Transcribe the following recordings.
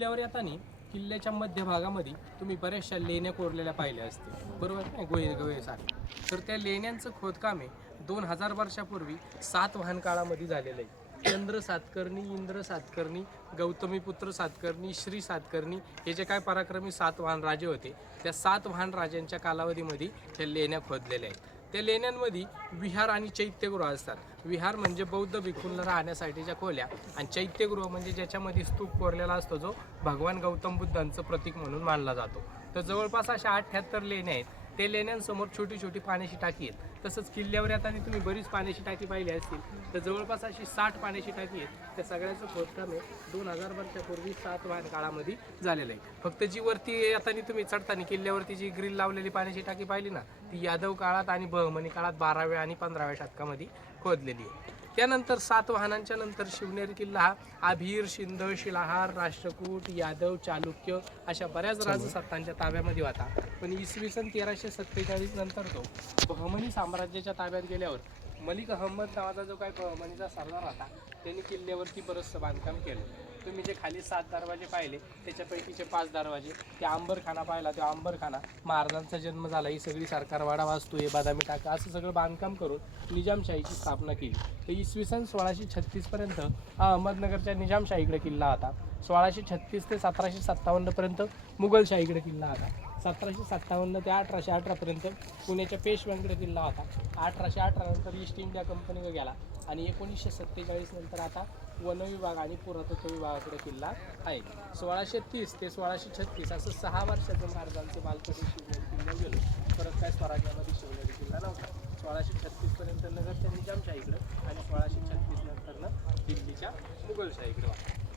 किल्ल्यावर येताना किल्ल्याच्या मध्यभागामध्ये तुम्ही बऱ्याचशा लेण्या कोरलेल्या पाहिल्या असतील. बरोबर नाही? गोळे गोळेसारखे तर त्या लेण्यांचं खोदकामे दोन हजार वर्षापूर्वी सात वाहन काळामध्ये झालेलं आहे. चंद्र सातकर्णी इंद्र सातकर्णी गौतमीपुत्र सातकर्णी श्री सातकर्णी हे जे काय पराक्रमी सातवाहन राजे होते त्या सातवाहन राजांच्या कालावधीमध्ये ह्या लेण्या खोदलेल्या आहेत. त्या लेण्यांमध्ये विहार आणि चैत्यगृह असतात. विहार म्हणजे बौद्ध भिक्खूंना राहण्यासाठीच्या खोल्या आणि चैत्यगृह म्हणजे ज्याच्यामध्ये स्तूप कोरलेला असतो जो भगवान गौतम बुद्धांचं प्रतीक म्हणून मानला जातो. तर जवळपास अशा अठ्ठ्याहत्तर लेण्या आहेत. ते लेण्यांसमोर छोटी छोटी पाण्याची टाकी आहेत. तसंच किल्ल्यावर येताना तुम्ही बरीच पाण्याची टाकी पाहिली असतील तर जवळपास अशी साठ पाण्याची टाकी आहेत. त्या सगळ्याचं खोदकाम आहे. दोन हजार वर्षापूर्वी सात वाहन काळामध्ये झालेलं आहे. फक्त जी वरती येताना तुम्ही चढताना किल्ल्यावरती जी ग्रिल लावलेली पाण्याची टाकी पाहिली ना ती यादव काळात आणि बहमनी काळात बाराव्या आणि पंधराव्या शतकामध्ये खोदलेली आहे. त्यानंतर सातवाहनांच्या नंतर शिवनेरी किल्ला हा आभीर शिंद शिलाहार राष्ट्रकूट यादव चालुक्य अशा बऱ्याच राजसत्तांच्या ताब्यामध्ये होता. पण इसवी सन तेराशे सत्तेचाळीस नंतर तो बहमनी साम्राज्याच्या ताब्यात गेल्यावर मलिक अहमद नावाचा जो काय बहमनीचा सरदार होता त्यांनी किल्ल्यावरती बरंचसं बांधकाम केलं. तुम्ही जे खाली सात दरवाजे पाहिले त्याच्यापैकीचे पाच दरवाजे ते आंबरखाना पाहिला तो आंबरखाना. महाराजांचा जन्म झाला ही सगळी सरकारवाडा वास्तू आहे बदामी टाका असं सगळं बांधकाम करून निजामशाहीची स्थापना केली. तर इसवी सन सोळाशे छत्तीसपर्यंत हा अहमदनगरच्या निजामशाहीकडे किल्ला होता. सोळाशे छत्तीस ते सतराशे सत्तावन्नपर्यंत मुघलशाहीकडे किल्ला होता. सतराशे सत्तावन्न ते अठराशे अठरापर्यंत पुण्याच्या पेशव्यांकडे किल्ला होता. अठराशे अठरानंतर ईस्ट इंडिया कंपनीकडे गेला. आणि एकोणीसशे सत्तेचाळीस नंतर आता वनविभाग आणि पुरातत्व विभागाकडे किल्ला आहे. सोळाशे तीस ते सोळाशे छत्तीस असं सहा वर्षाचं महाराजांचे बालपणी शिवनेरी किल्ला गेलो. परत काय स्वराज्यामध्ये शिवनेरी किल्ला नव्हता. सोळाशे छत्तीसपर्यंत नगरच्या निजामशाहीकडं आणि सोळाशे छत्तीस नंतरनं दिल्लीच्या मुघलशाहीकडे. वाटलं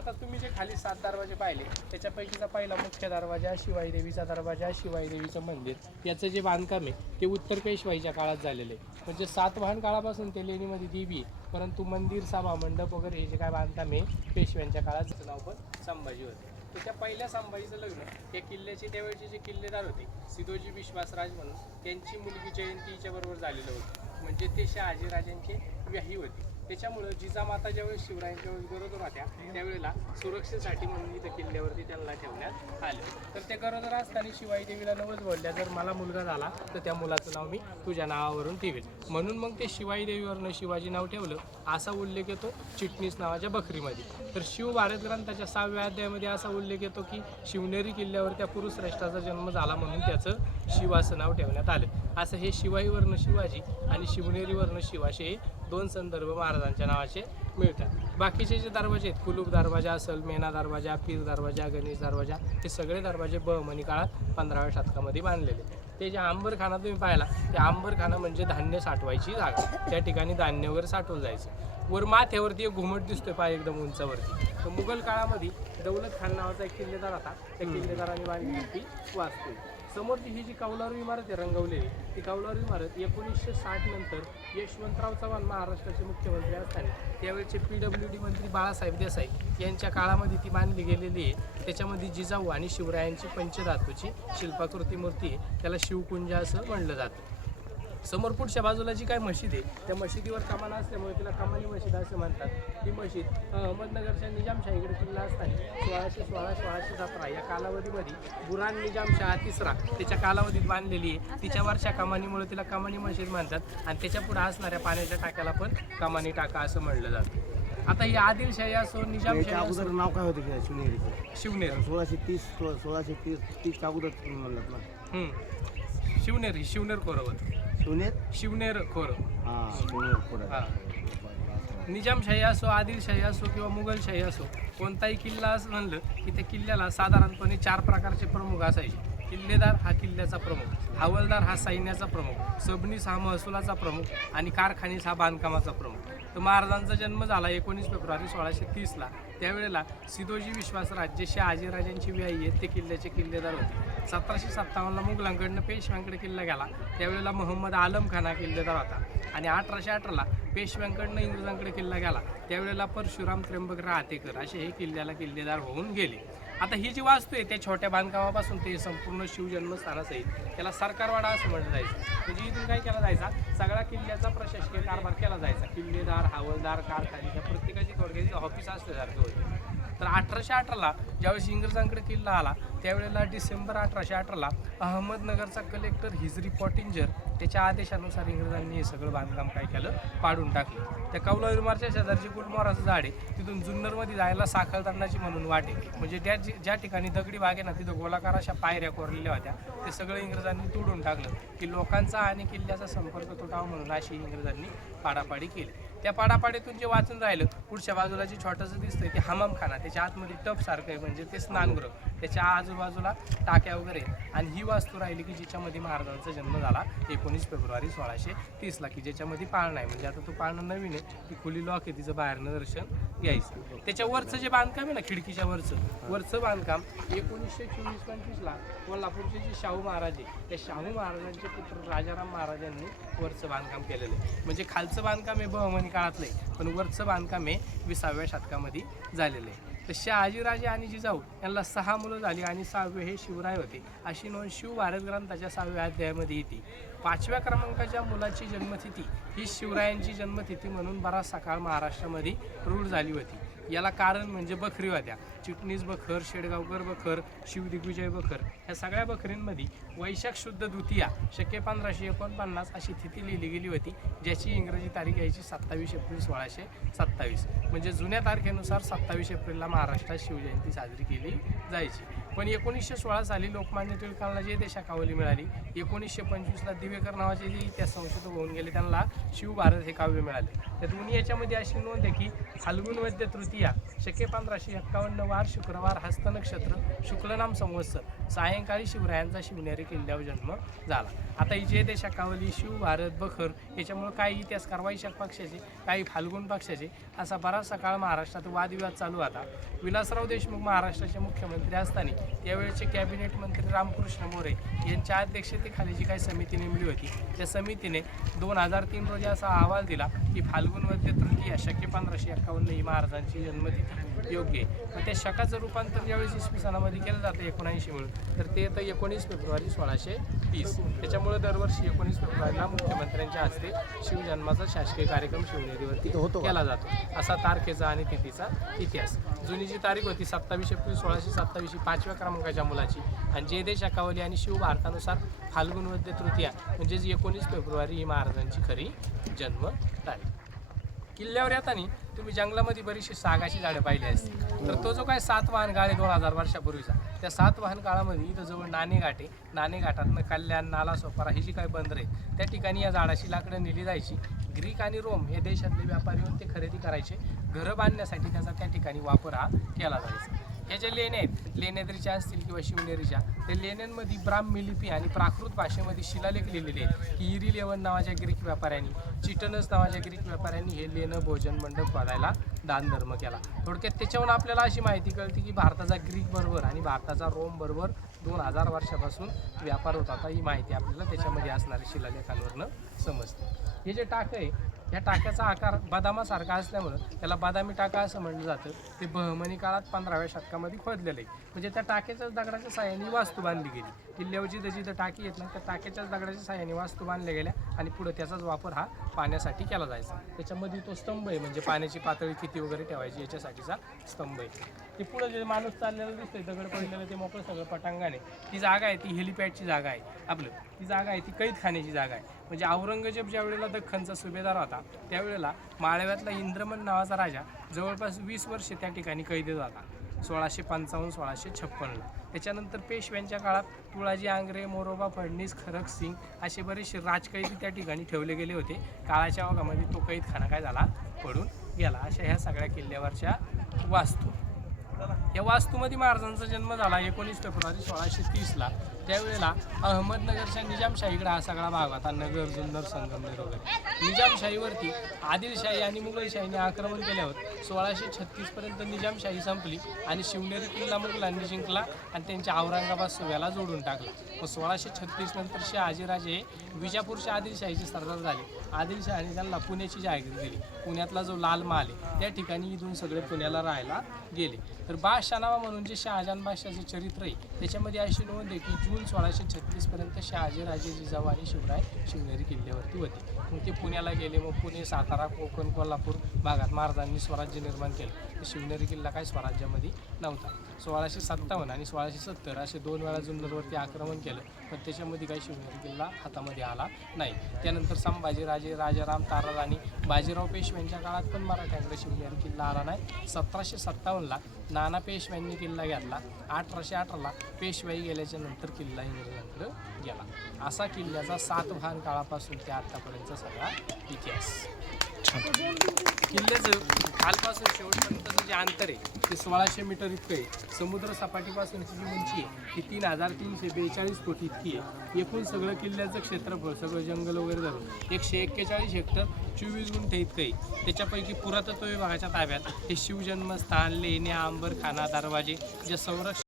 आता तुम्ही जे खाली सात दरवाजे पाहिले त्याच्यापैकीचा पहिला मुख्य दरवाजा शिवाई देवीचा दरवाजा शिवाई देवीचं मंदिर. याचं जे बांधकाम आहे ते उत्तर पेशवाईच्या काळात झालेलं आहे. म्हणजे सातवाहन काळापासून ते लेणीमध्ये देवी आहे परंतु मंदिर सभा मंडप वगैरे हे जे काय बांधकाम आहे पेशव्यांच्या काळात त्याचं नाव पण संभाजी होते. त्याच्या पहिल्या संभाजीचं लग्न या किल्ल्याचे त्यावेळेचे जे किल्लेदार होते सिदोजी विश्वासराज म्हणून त्यांची मुलगी जयंती हिच्याबरोबर झालेलं होतं. म्हणजे ते शहाजीराजांचे व्याही होते. त्याच्यामुळं जिजामाता ज्यावेळेस शिवरायांच्या वेळेस गरोदर होत्या त्यावेळेला सुरक्षेसाठी म्हणून इथं किल्ल्यावरती त्यांना ठेवण्यात आले. तर ते गरोदर असताना शिवाई देवीला नवस बोलल्या जर मला मुलगा झाला तर त्या मुलाचं नाव मी तुझ्या नावावरून ठेवेल. म्हणून मग ते शिवाई देवीवरनं शिवाजी नाव ठेवलं असा उल्लेख येतो चिटणीस नावाच्या बकरीमध्ये. तर शिव भारत ग्रंथाच्या सहाव्या अध्यायामध्ये असा उल्लेख येतो की शिवनेरी किल्ल्यावर त्या पुरुषश्रेष्ठाचा जन्म झाला म्हणून त्याचं शिव असं नाव ठेवण्यात आलं. असं हे शिवाईवरनं शिवाजी आणि शिवनेरीवरनं शिव असे हे दोन संदर्भ महाराजांच्या नावाचे मिळतात. बाकीचे जे दरवाजे आहेत कुलूप दरवाजा असल मेना दरवाजा पीर दरवाजा गणेश दरवाजा हे सगळे दरवाजे बहमनी काळात पंधराव्या शतकामध्ये बांधलेले ते जे आंबरखाना तुम्ही पाहिला ते आंबरखाना म्हणजे धान्य साठवायची जागा. त्या ठिकाणी धान्य वगैरे साठवलं जायचं. वर माथ्यावरती एक घुमट दिसतोय पाय एकदम उंचावरती. तर मुघल काळामध्ये दौलत खान नावाचा एक किल्लेदार होता. त्या किल्लेदाराने बांधली होती वास्तू समोरची ही जी कौलारू इमारत आहे रंगवलेली ती कौलारू इमारत एकोणीसशे साठ नंतर यशवंतराव चव्हाण महाराष्ट्राचे मुख्यमंत्री असताना त्यावेळेचे पी डब्ल्यू डी मंत्री बाळासाहेब देसाई यांच्या काळामध्ये ती बांधली गेलेली आहे. त्याच्यामध्ये जिजाऊ आणि शिवरायांची पंचधातूची शिल्पाकृती मूर्ती आहे. त्याला शिवकुंज असं म्हणलं जातं. समोर पुढच्या बाजूला जी काय मशीद आहे त्या मशिदीवर कमान असल्यामुळे तिला कमानी मशीद असं म्हणतात. ती मशीद अहमदनगरच्या निजामशाहीकडे किल्ला असताना सोळाशे सोळा सोळाशे सतरा या कालावधीमध्ये बुरान निजामशाह तिसरा त्याच्या कालावधीत बांधलेली आहे. तिच्या वरच्या कमानीमुळे तिला कमानी मशीद म्हणतात आणि त्याच्या पुढे असणाऱ्या पाण्याच्या टाक्याला पण कमानी टाका असं म्हणलं जातं. आता ही आदिलशाही असो निजामशाही अगोदर नाव काय होतं की शिवनेरीचं? शिवनेरी. सोळाशे तीस सोळाशे तीस तीसच्या अगोदर तुम्ही म्हणलात ना. शिवनेरी शिवनेर खोरवत शिवनेर? शिवनेर खोर. हां. हा. निजामशाही असो आदिलशाही असो किंवा मुघलशाही असो कोणताही किल्ला असं म्हणलं की त्या किल्ल्याला साधारणपणे चार प्रकारचे प्रमुख असायचे. किल्लेदार हा किल्ल्याचा प्रमुख हवालदार हा सैन्याचा प्रमुख सबनीस हा महसुलाचा प्रमुख आणि कारखानीस हा बांधकामाचा प्रमुख. तर महाराजांचा जन्म झाला एकोणीस फेब्रुवारी सोळाशे तीसला. त्यावेळेला सिदोजी विश्वासराज जे शहाजीराजांची व्याई आहेत ते किल्ल्याचे किल्लेदार होते. सतराशे सत्तावन्नला मुघलांकडनं पेशव्यांकडे किल्ला गेला. त्यावेळेला मोहम्मद आलम खान हा किल्लेदार होता. आणि अठराशे अठराला पेशव्यांकडनं इंग्रजांकडे किल्ला गेला. त्यावेळेला परशुराम त्र्यंबक राहतेकर असे हे किल्ल्याला किल्लेदार होऊन गेले. आता ही जी वास्तू आहे त्या छोट्या बांधकामापासून ते संपूर्ण शिवजन्मस्थानासहित त्याला सरकारवाडा असं म्हटलं जायचं. म्हणजे इथून काय केला जायचा? सगळा किल्ल्याचा प्रशासकीय कारभार केला जायचा. किल्लेदार हवालदार कारखानीच्या प्रत्येकाची थोडक्याची ऑफिस असल्यासारखं होते. तर अठराशे अठराला ज्यावेळेस इंग्रजांकडे किल्ला आला त्यावेळेला डिसेंबर अठराशे अठराला अहमदनगरचा कलेक्टर हिजरी पॉटिंजर त्याच्या आदेशानुसार इंग्रजांनी हे सगळं बांधकाम काय केलं? पाडून टाकलं. त्या कौलाविमारच्या शेजारची गुटमोराचं झाड आहे तिथून जुन्नरमध्ये जायला साखळतरणाची म्हणून वाटे म्हणजे त्या ज्या ठिकाणी दगडी बाग आहे ना तिथं गोलाकार अशा पायऱ्या कोरलेल्या होत्या. ते सगळं इंग्रजांनी तोडून टाकलं. की लोकांचा आणि किल्ल्याचा संपर्क तुटावा म्हणून अशी इंग्रजांनी पाडापाडी केली. त्या पाडापाड्यातून जे वाचून राहिलं पुढच्या बाजूला जे छोटंसं दिसतंय ते हमामखाना त्याच्या आतमध्ये टप सारखं आहे म्हणजे ते स्नानगृह. त्याच्या आजूबाजूला टाक्या वगैरे आणि ही वास्तू राहिली की ज्याच्यामध्ये महाराजांचा जन्म झाला एकोणीस फेब्रुवारी सोळाशे तीसला की ज्याच्यामध्ये पाळणं आहे. म्हणजे आता तो पाळणं नवीन आहे ती खुली लॉक आहे तिचं बाहेरनं दर्शन घ्यायचं त्याच्या वरचं जे बांधकाम आहे ना खिडकीच्या वरचं वरचं बांधकाम एकोणीसशे चोवीस पंचवीसला कोल्हापूरचे जे शाहू महाराज आहे त्या शाहू महाराजांचे पुत्र राजाराम महाराजांनी वरचं बांधकाम केलेलं आहे. म्हणजे खालचं बांधकाम हे बहमनी काळातलं आहे पण वरचं बांधकाम हे विसाव्या शतकामध्ये झालेलं आहे. तर शहाजीराजे आणि जिजाऊ यांना सहा मुलं झाली आणि सहावे हे शिवराय होते. अशी नोंद शिव भारत ग्रंथाच्या सहाव्या अध्यायामध्ये येते. पाचव्या क्रमांकाच्या मुलाची जन्मतिथी ही शिवरायांची जन्मतिथी म्हणून बराच सकाळ महाराष्ट्रामध्ये रूढ झाली होती. याला कारण म्हणजे बकरी होत्या चिटणीस बखर शेडगावकर बखर शिवदिग्विजय बखर ह्या सगळ्या बकरींमध्ये वैशाख शुद्ध द्वितीया शक्य पंधराशे एकोणपन्नास अशी तिथी लिहिली गेली होती ज्याची इंग्रजी तारीख यायची सत्तावीस एप्रिल सोळाशे सत्तावीस. म्हणजे जुन्या तारखेनुसार सत्तावीस एप्रिलला महाराष्ट्रात शिवजयंती साजरी केली जायची. पण एकोणीसशे सोळा साली लोकमान्य टिळकांना जे देशाकावली मिळाली एकोणीसशे पंचवीसला दिवेकर नावाचे जे इतिहास संशोधक होऊन गेले त्यांना शिवभारत हे काव्य मिळाले. त्या दोन्ही याच्यामध्ये अशी नोंद आहे की फाल्गुन वैद्य तृतीया शके पंधराशे एक्कावन्न वार शुक्रवार हस्त नक्षत्र शुक्लनाम संवत्सर सायंकाळी शिवरायांचा शिवनेरी किल्ल्यावर जन्म झाला. आता ही जे देशाकावली शिव भारत बखर याच्यामुळे काही इतिहासकार वैशाख पक्षाचे काही फाल्गुन पक्षाचे असा बराचसा काळ महाराष्ट्रात वादविवाद चालू होता. विलासराव देशमुख महाराष्ट्राचे मुख्यमंत्री असताना त्यावेळेचे कॅबिनेट मंत्री रामकृष्ण मोरे यांच्या अध्यक्षतेखाली जी काही समिती नेमली होती त्या समितीने दोन हजार तीन रोजी असा अहवाल दिला की फाल्गुनमध्ये तृतीया शक्य पंधराशे एक्कावन्न ही महाराजांची जन्मतिथी योग्य आहे. मग त्या शकाचं रूपांतर ज्यावेळेस इसवी सणामध्ये केलं जातं एकोणऐंशी मिळून तर ते येतं एकोणीस फेब्रुवारी सोळाशे तीस. त्याच्यामुळे दरवर्षी एकोणीस फेब्रुवारीला मुख्यमंत्र्यांच्या हस्ते शिवजन्माचा शासकीय कार्यक्रम शिवनेरीवरती होतो? केला जातो. असा तारखेचा आणि तिथीचा इतिहास. जुनी जी तारीख होती सत्तावीस एप्रिल सोळाशे सत्तावीस ही पाचव्या क्रमांकाच्या मुलाची. आणि जे देश शाखावली आणि शिव भारतानुसार फाल्गुन वद्य तृतीया म्हणजेच एकोणीस फेब्रुवारी ही महाराजांची खरी जन्म तारीख. किल्ल्यावर येताना तुम्ही जंगलामध्ये बरीचशी सागाची झाडं पाहिली असतील. तर तो जो काय सात वाहन काळ आहे दोन हजार वर्षापूर्वीचा त्या सात वाहन काळामध्ये इथं जवळ नाणेघाटे नाणेघाटात नाणेघाटातनं कल्याण नाला सोपारा ही जी काही बंदर आहे त्या ठिकाणी या झाडाची लाकडं नेली जायची. ग्रीक आणि रोम हे देशातले व्यापारी येऊन ते खरेदी करायचे. घरं बांधण्यासाठी त्याचा त्या ठिकाणी वापर हा केला जायचा. ह्या ज्या लेण्या आहेत लेण्याद्रीच्या असतील किंवा शिवनेरीच्या त्या लेण्यांमध्ये ब्राह्मी लिपी आणि प्राकृत भाषेमध्ये शिलालेख लिहिलेले आहेत की इरी लेवन नावाच्या ग्रीक व्यापाऱ्यांनी चिटनस नावाच्या ग्रीक व्यापाऱ्यांनी हे लेणं भोजन मंडप बांधायला दान धर्म केला. थोडक्यात त्याच्यावरून आपल्याला अशी माहिती कळते की भारताचा ग्रीक बरोबर आणि भारताचा रोम बरोबर दोन हजार वर्षापासून व्यापार होत. होता ही माहिती आपल्याला त्याच्यामध्ये असणाऱ्या शिलालेखांवरनं समजते. हे जे टाकं आहे या टाक्याचा आकार बदामासारखा असल्यामुळं त्याला बदामी टाका असं म्हटलं जातं. ते बहमनी काळात पंधराव्या शतकामध्ये खोदलेलं आहे. म्हणजे त्या टाक्याच्याच दगडाच्या साह्याने वास्तू बांधली गेली. किल्ल्यावर जिथं जिथं टाकी येत ना त्या टाक्याच्याच दगडाच्या साह्याने वास्तू बांधल्या गेल्या. आणि पुढे त्याचाच वापर हा पाण्यासाठी केला जायचा. त्याच्यामध्ये तो स्तंभ आहे म्हणजे पाण्याची पातळी किती वगैरे ठेवायची याच्यासाठीचा स्तंभ आहे. ते पुढे जे माणूस चाललेलं दिसतंय दगड पडलेलं ते मोकळं सगळं पटांगाने ती जागा आहे ती हेलिपॅडची जागा आहे आपलं. ती जागा आहे ती कैदखान्याची जागा आहे. म्हणजे औरंगजेब ज्या वेळेला दख्खनचा सुभेदार होता त्यावेळेला माळव्यातला इंद्रमन नावाचा राजा जवळपास वीस वर्षे त्या ठिकाणी कैदेत होता. सोळाशे पंचावन्न सोळाशे छप्पन्नला त्याच्यानंतर पेशव्यांच्या काळात तुळाजी आंग्रे मोरोबा फडणीस खरक सिंग असे बरेचसे राजकैदी त्या ठिकाणी ठेवले गेले होते. काळाच्या ओघामध्ये तो कैदखाना काय झाला? पडून गेला. अशा ह्या सगळ्या किल्ल्यावरच्या वास्तू. या वास्तूमध्ये महाराजांचा जन्म झाला एकोणीस फेब्रुवारी सोळाशे तीसला. त्यावेळेला अहमदनगरच्या निजामशाहीकडे हा सगळा भाग होता नगर जुन्नर संगमनेर वगैरे. निजामशाहीवरती आदिलशाही आणि मुघलशाहीने आक्रमण केल्यावर सोळाशे छत्तीसपर्यंत निजामशाही संपली आणि शिवनेरी किल्ला मुघलांनी जिंकला आणि त्यांच्या औरंगाबाद सुव्याला जोडून टाकला. मग सोळाशे छत्तीस नंतर शहाजीराजे हे विजापूरच्या आदिलशाहीचे सरदार झाले. आदिलशहाने त्यांना पुण्याची जाहीर दिली पुण्यातला जो लाल महाल आहे त्या ठिकाणी इथून सगळे पुण्याला राहायला गेले. तर बादशाहनामा म्हणून जे शहाजहान बादशाहचं चरित्र आहे त्याच्यामध्ये अशी नोंद आहे की जून सोळाशे छत्तीसपर्यंत शहाजी राजे जिजाऊ आणि शिवराय शिवनेरी किल्ल्यावरती होते. मग ते पुण्याला गेले मग पुणे सातारा कोकण कोल्हापूर भागात महाराजांनी स्वराज्य निर्माण केलं. तर शिवनेरी किल्ला काय स्वराज्यामध्ये नव्हता. सोळाशे सत्तावन्न आणि सोळाशे सत्तर असे दोन वेळा जुन्नरवरती आक्रमण केलं पण त्याच्यामध्ये काही शिवनेरी किल्ला हातामध्ये आला नाही. त्यानंतर संभाजीराजे राजाराम तारा आणि बाजीराव पेशव्यांच्या काळात पण मराठ्यांकडे शिवनेरी किल्ला आला नाही. सतराशे सत्तावन्नला नाना पेशव्यांनी किल्ला घेतला. अठराशे अठराला पेशवाई गेल्याच्यानंतर किल्ला इंग्रजांकडे गेला असा किल्ल्याचा सात भान काळापासून ते आत्तापर्यंतचा सगळा इतिहास. किल्ल्याचं खालपासून शेवटपर्यंतचं जे अंतर आहे ते सोळाशे मीटर इतकं आहे. समुद्र सपाटीपासूनची जी उंची आहे ती तीन हजार तीनशे बेचाळीस फूट इतकी आहे. एकूण सगळं किल्ल्याचं क्षेत्रफळ सगळं जंगल वगैरे झालं. एकशे एक्केचाळीस हेक्टर चोवीस गुंठे इतकं आहे. त्याच्यापैकी पुरातत्व विभागाच्या ताब्यात हे शिवजन्मस्थान लेण्या अंबर खाना दरवाजे जे संरक्षण